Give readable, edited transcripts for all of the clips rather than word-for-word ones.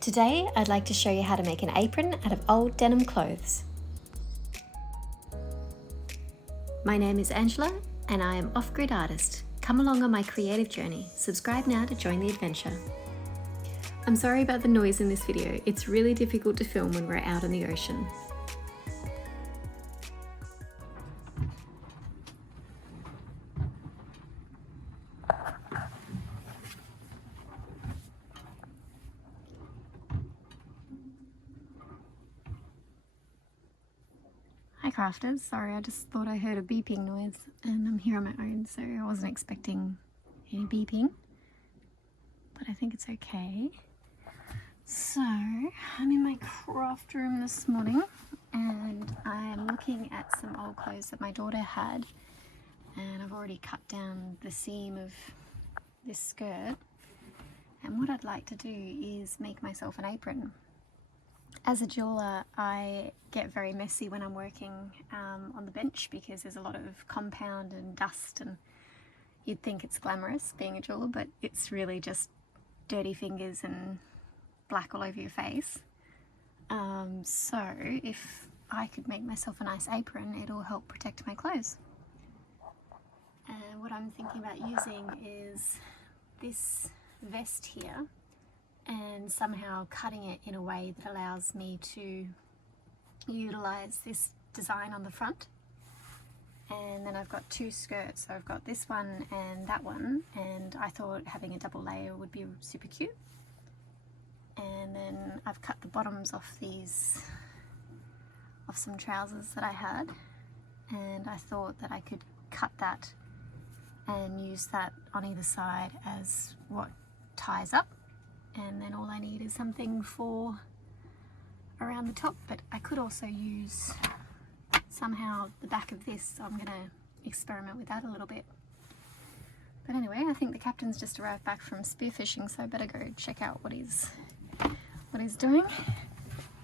Today, I'd like to show you how to make an apron out of old denim clothes. My name is Angela, and I am off-grid artist. Come along on my creative journey. Subscribe now to join the adventure. I'm sorry about the noise in this video. It's really difficult to film when we're out on the ocean. Hi crafters, sorry, I just thought I heard a beeping noise and I'm here on my own, so I wasn't expecting any beeping, but I think it's okay. So I'm in my craft room this morning and I'm looking at some old clothes that my daughter had, and I've already cut down the seam of this skirt, and what I'd like to do is make myself an apron. As a jeweler, I get very messy when I'm working on the bench because there's a lot of compound and dust, and you'd think it's glamorous being a jeweler, but it's really just dirty fingers and black all over your face. So if I could make myself a nice apron, it'll help protect my clothes. And what I'm thinking about using is this vest here, and somehow cutting it in a way that allows me to utilize this design on the front. And then I've got two skirts, so I've got this one and that one, and I thought having a double layer would be super cute. And then I've cut the bottoms off some trousers that I had, and I thought that I could cut that and use that on either side as what ties up. And then all I need is something for around the top, but I could also use somehow the back of this, so I'm gonna experiment with that a little bit. But anyway, I think the captain's just arrived back from spearfishing, so I better go check out what he's doing.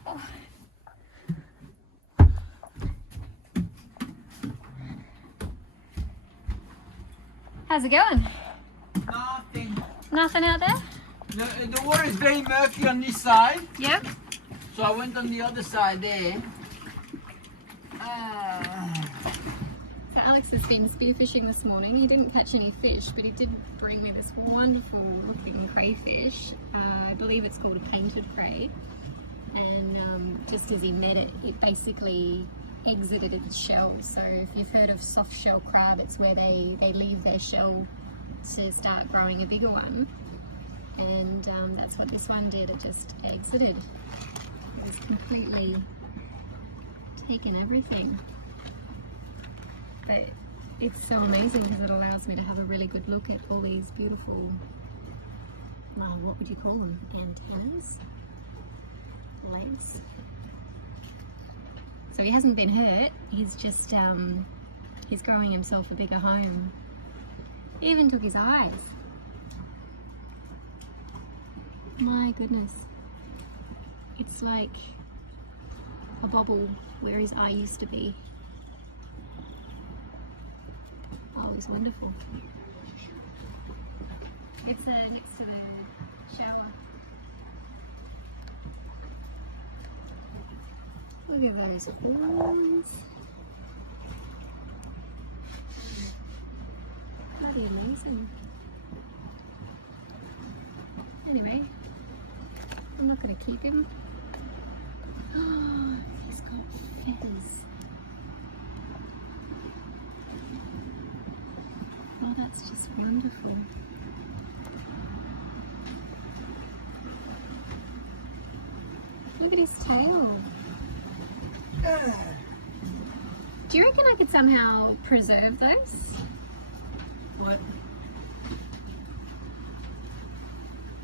Oh. How's it going? Nothing. Nothing out there? The water is very murky on this side. Yep. So I went on the other side there. So Alex has been spearfishing this morning. He didn't catch any fish, but he did bring me this wonderful looking crayfish. I believe it's called a painted cray. And just as he met it, it basically exited its shell. So if you've heard of soft shell crab, it's where they leave their shell to start growing a bigger one. And that's what this one did. It just exited. It was completely taken everything. But it's so amazing because it allows me to have a really good look at all these beautiful, well, what would you call them? Antennas? Legs. So he hasn't been hurt. He's just, he's growing himself a bigger home. He even took his eyes. My goodness, it's like a bubble where his eye used to be. Oh, it was wonderful. It's next to the shower. Look at those horns. Bloody amazing. Anyway, I'm not going to keep him. Oh, he's got feathers. Oh, that's just wonderful. Look at his tail. Do you reckon I could somehow preserve those? What?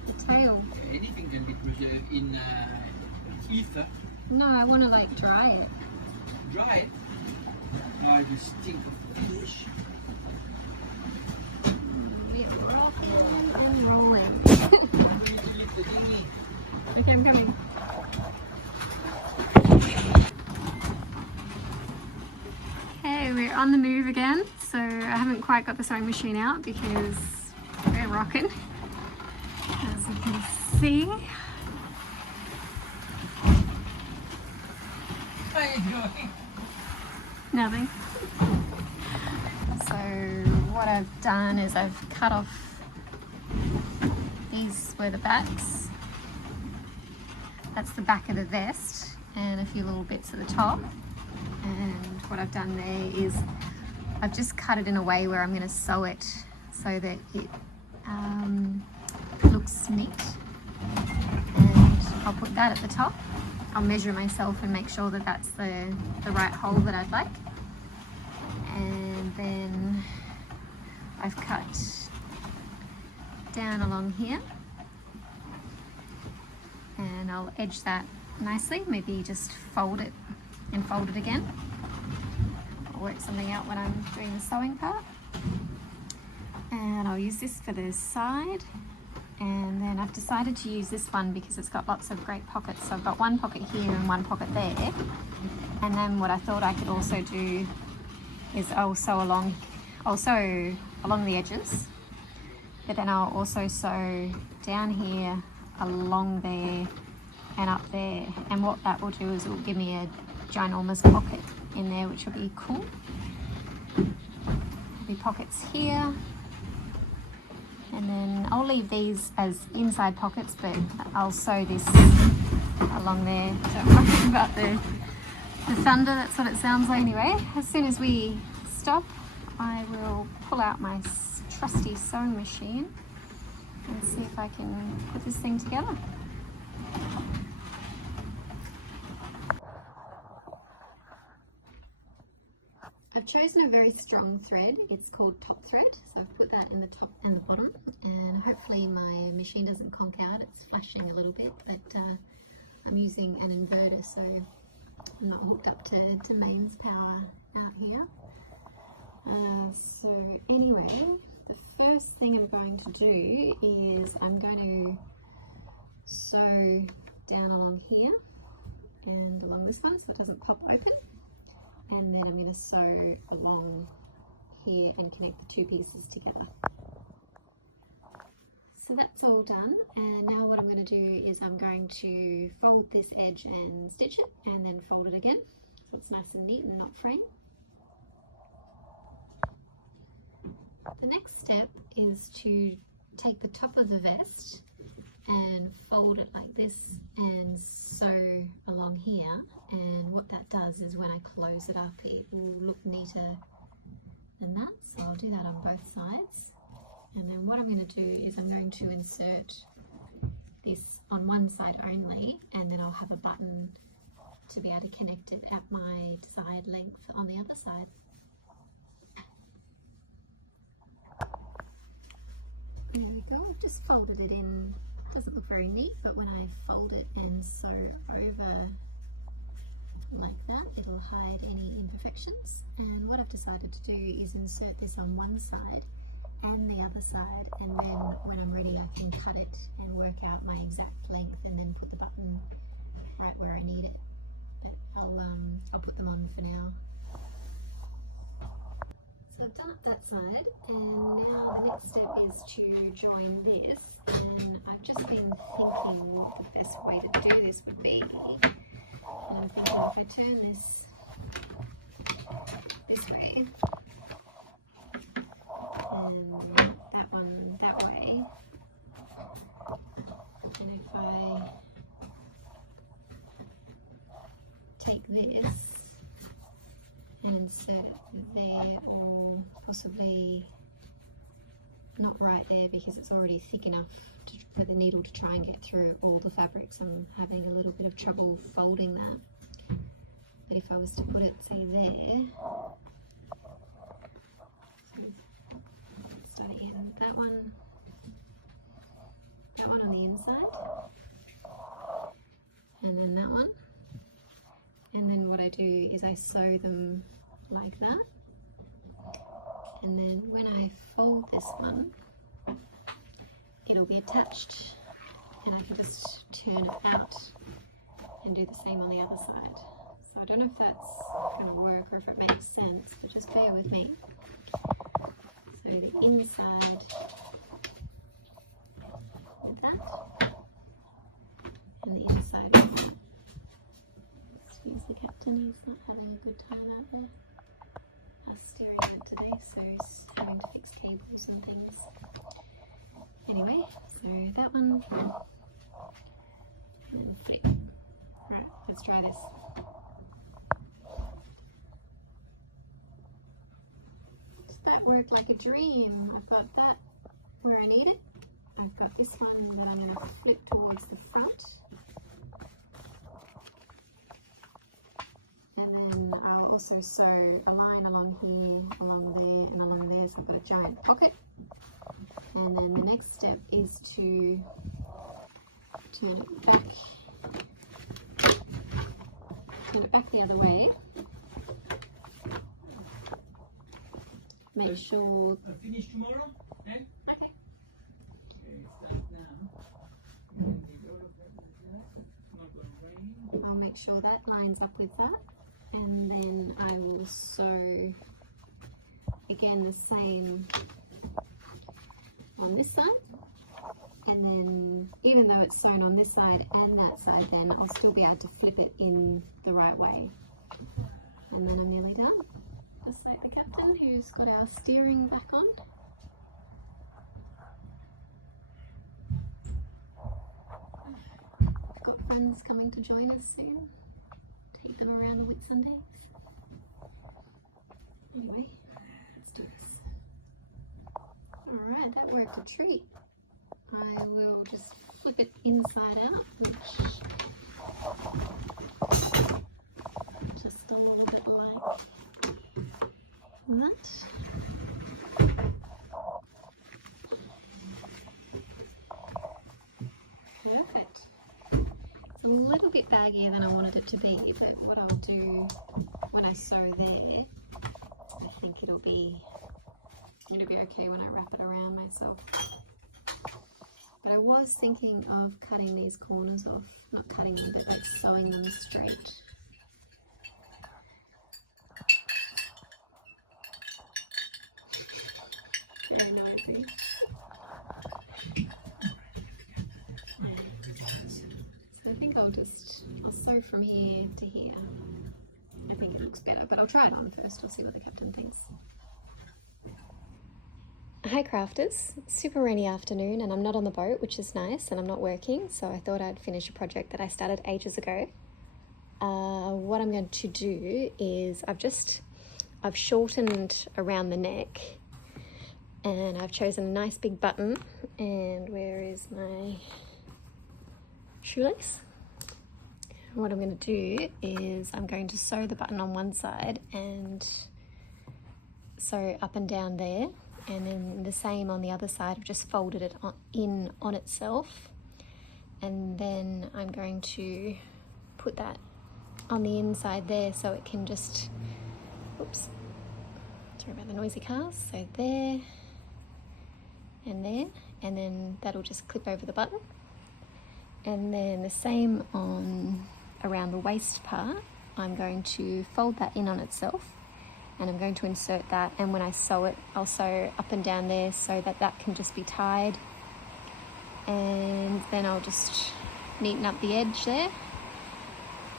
The tail. Anything can be preserved in ether. No, I want to like dry it. Dry it. No, you stink of fish. We're rocking and rolling. Leave the dinghy. Okay, I'm coming. Okay, we're on the move again. So I haven't quite got the sewing machine out because we're rocking, as you can see. are you doing? Nothing. So what I've done is I've cut off, these were the backs. That's the back of the vest and a few little bits at the top. And what I've done there is I've just cut it in a way where I'm going to sew it so that it looks neat. And I'll put that at the top. I'll measure myself and make sure that that's the right hole that I'd like. And then I've cut down along here. And I'll edge that nicely, maybe just fold it and fold it again. I'll work something out when I'm doing the sewing part. And I'll use this for the side. And then I've decided to use this one because it's got lots of great pockets. So I've got one pocket here and one pocket there. And then what I thought I could also do is I'll sew along the edges. But then I'll also sew down here, along there and up there. And what that will do is it will give me a ginormous pocket in there, which will be cool. There'll be pockets here. And then I'll leave these as inside pockets, but I'll sew this along there. Don't worry about the thunder, that's what it sounds like anyway. As soon as we stop, I will pull out my trusty sewing machine and see if I can put this thing together. I've chosen a very strong thread. It's called top thread, so I've put that in the top and the bottom, and hopefully my machine doesn't conk out. It's flashing a little bit, but I'm using an inverter, so I'm not hooked up to mains power out here. So anyway, the first thing I'm going to do is I'm going to sew down along here and along this one so it doesn't pop open. And then I'm going to sew along here and connect the two pieces together. So that's all done, and now what I'm going to do is I'm going to fold this edge and stitch it and then fold it again so it's nice and neat and not fraying. The next step is to take the top of the vest and fold it like this and sew along here, and what that does is when I close it up it will look neater than that, so I'll do that on both sides. And then what I'm going to do is I'm going to insert this on one side only, and then I'll have a button to be able to connect it at my desired length on the other side. There we go, I've just folded it in. It doesn't look very neat, but when I fold it and sew over like that, it'll hide any imperfections. And what I've decided to do is insert this on one side and the other side, and then when I'm ready I can cut it and work out my exact length and then put the button right where I need it. But I'll put them on for now. So I've done up that side, and now the next step is to join this, and I've just been thinking what the best way to do this would be. And I'm thinking if I turn this way and that one that way, and if I take this and insert it there, or possibly not right there because it's already thick enough for the needle to try and get through all the fabrics. I'm having a little bit of trouble folding that. But if I was to put it, say, there, so start again with that one on the inside, and then that one. And then what I do is I sew them like that, and then when I fold this one it'll be attached, and I can just turn it out and do the same on the other side. So I don't know if that's going to work or if it makes sense, but just bear with me. So the inside like that, and the inside, let's use the cap Denny's not having a good time out there. I was steering out today, so he's having to fix cables and things. Anyway, so that one, and then flip. Right, let's try this. That worked like a dream. I've got that where I need it. I've got this one that I'm going to flip towards the front. And then I'll also sew a line along here, along there, and along there, so I've got a giant pocket. And then the next step is to turn it back the other way. Make sure. I'll finish tomorrow. Eh? Okay. Start now. Not gonna rain. I'll make sure that lines up with that, and then I will sew again the same on this side, and then even though it's sewn on this side and that side, then I'll still be able to flip it in the right way, and then I'm nearly done. Just like the captain who's got our steering back on. We've got friends coming to join us soon. Take them around the Whitsundays. Anyway, let's do this. Alright, that worked a treat. I will just flip it inside out, which just a little bit like that. Perfect. It's a little bit baggier than I wanted it to be, but what I'll do when I sew there, I think it'll be okay when I wrap it around myself. But I was thinking of cutting these corners off, not cutting them, but like sewing them straight. Very noisy. So I think I'll sew from here to here. I think it looks better, but I'll try it on first. I'll see what the captain thinks. Hi crafters, it's super rainy afternoon and I'm not on the boat, which is nice, and I'm not working, so I thought I'd finish a project that I started ages ago. What I'm going to do is I've shortened around the neck, and I've chosen a nice big button. And where is my shoelace? What I'm going to do is I'm going to sew the button on one side and sew up and down there, and then the same on the other side. I've just folded it on itself, and then I'm going to put that on the inside there so it can just, oops, sorry about the noisy cars, so there and there, and then that'll just clip over the button. And then the same on around the waist part, I'm going to fold that in on itself, and I'm going to insert that, and when I sew it, I'll sew up and down there so that that can just be tied, and then I'll just neaten up the edge there.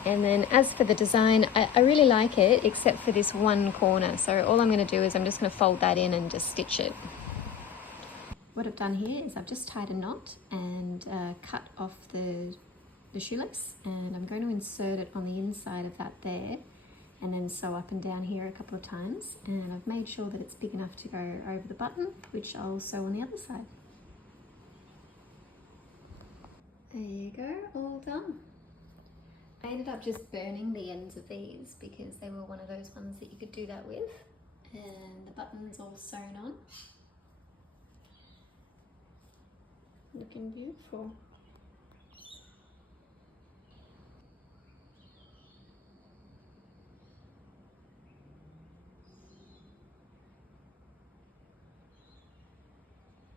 And then as for the design, I really like it, except for this one corner, so all I'm going to do is I'm just going to fold that in and just stitch it. What I've done here is I've just tied a knot and cut off the shoelace, and I'm going to insert it on the inside of that there, and then sew up and down here a couple of times, and I've made sure that it's big enough to go over the button, which I'll sew on the other side. There you go, all done. I ended up just burning the ends of these because they were one of those ones that you could do that with, and the button's all sewn on. Looking beautiful.